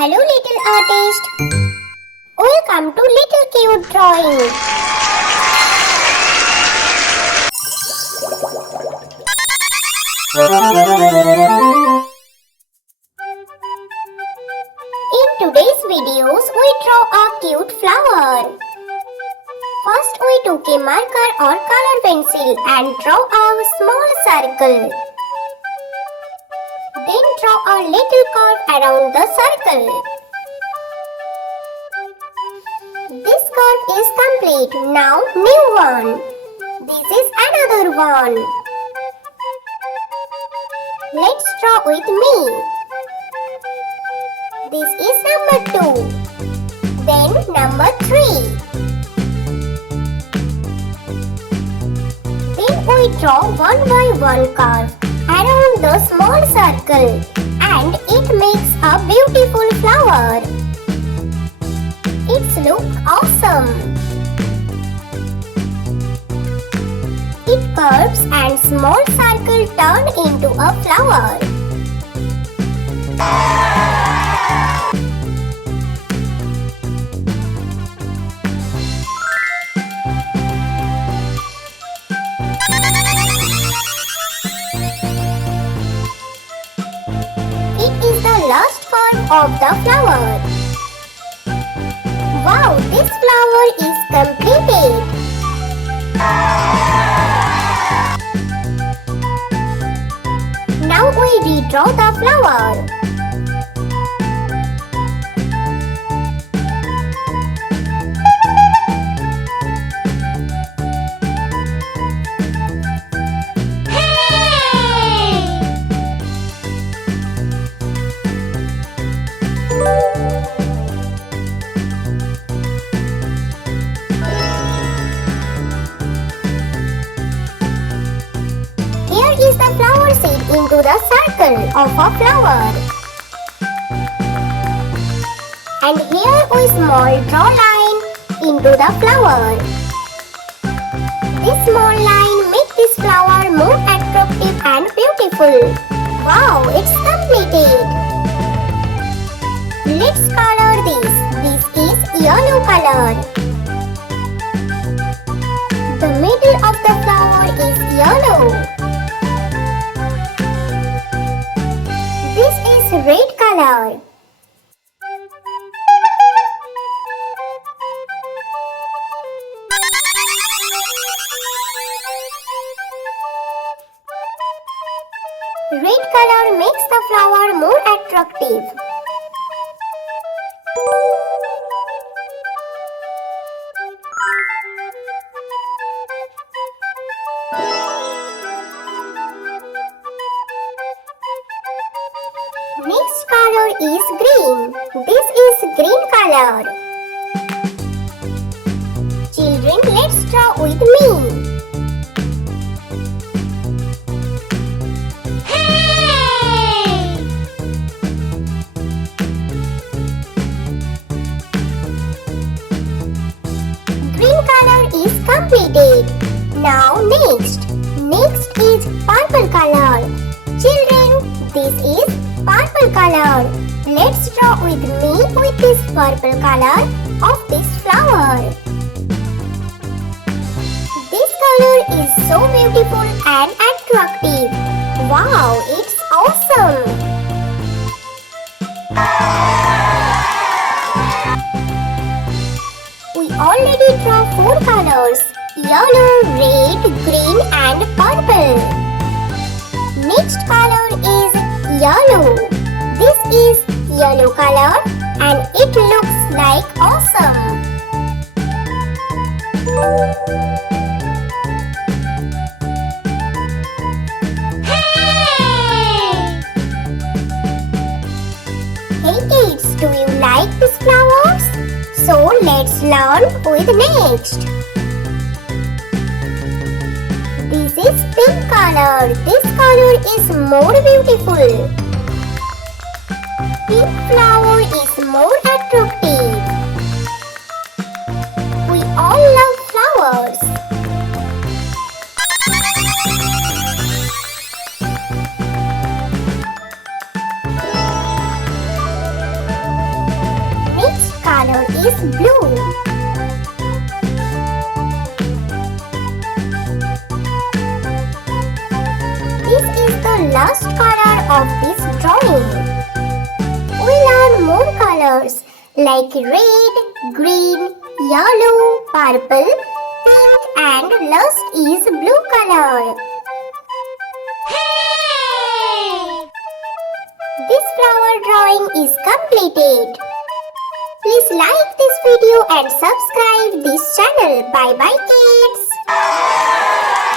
Hello little artist. Welcome to Little Cute Drawing. In today's videos we draw a cute flower. First we took a marker or color pencil and draw a small circle. Then draw a little curve around the circle. This curve is complete. Now new one. This is another one. Let's draw with me. This is number 2. Then number 3. Then we draw one by one curve around the small circle and it makes a beautiful flower. It looks awesome. It curves and small circle turn into a flower. It is the last form of the flower. Wow, this flower is completed. Now we redraw the flower. Is the flower seed into the circle of a flower. And here we small draw line into the flower. This small line makes this flower more attractive and beautiful. Wow, it's completed. Let's color this. This is yellow color. The middle of the flower is yellow. This is red color. Red color makes the flower more attractive. Next color is green. This is green color. Children, let's draw with me. Hey! Green color is completed. Now next is purple color. Children, this is purple color. Let's draw with me with this purple color of this flower. This color is so beautiful and attractive. Wow, it's awesome. We already draw 4 colors: yellow, red, green and purple. Next color is yellow. This is yellow color and it looks like awesome. Hey kids, do you like these flowers? So let's learn with next. This is pink color. This color is more beautiful. Pink flower is more attractive. We all love flowers. last color of this drawing. We learn more colors like red, green, yellow, purple, pink and last is blue color. This flower drawing is completed. Please like this video and subscribe this channel. Bye bye kids.